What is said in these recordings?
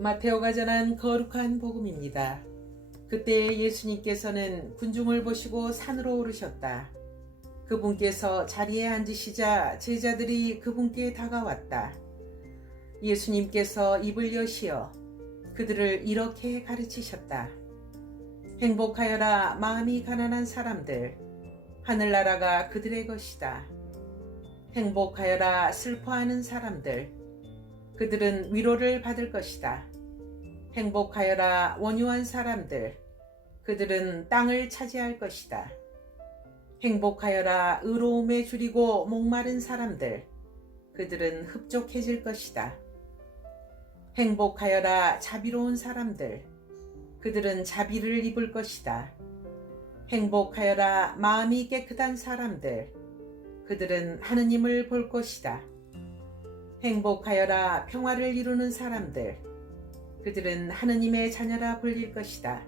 마테오가 전한 거룩한 복음입니다. 그때 예수님께서는 군중을 보시고 산으로 오르셨다. 그분께서 자리에 앉으시자 제자들이 그분께 다가왔다. 예수님께서 입을 여시어 그들을 이렇게 가르치셨다. 행복하여라 마음이 가난한 사람들. 하늘나라가 그들의 것이다. 행복하여라 슬퍼하는 사람들. 그들은 위로를 받을 것이다. 행복하여라 원유한 사람들. 그들은 땅을 차지할 것이다. 행복하여라 의로움에 줄이고 목마른 사람들. 그들은 흡족해질 것이다. 행복하여라 자비로운 사람들. 그들은 자비를 입을 것이다. 행복하여라 마음이 깨끗한 사람들. 그들은 하느님을 볼 것이다. 행복하여라 평화를 이루는 사람들. 그들은 하느님의 자녀라 불릴 것이다.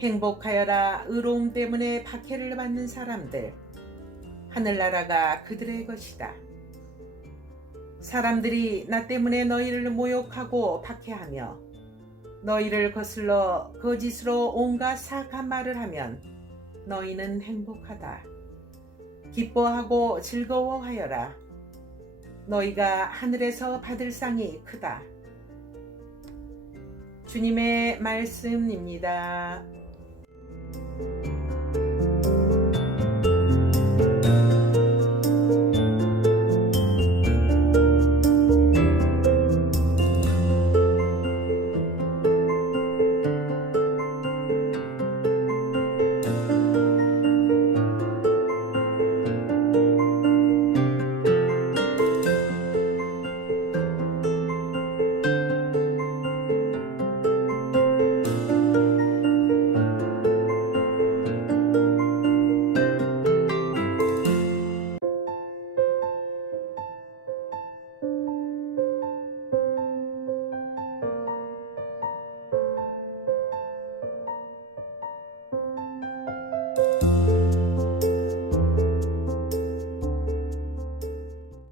행복하여라 의로움 때문에 박해를 받는 사람들. 하늘나라가 그들의 것이다. 사람들이 나 때문에 너희를 모욕하고 박해하며 너희를 거슬러 거짓으로 온갖 사악한 말을 하면 너희는 행복하다. 기뻐하고 즐거워하여라. 너희가 하늘에서 받을 상이 크다. 주님의 말씀입니다.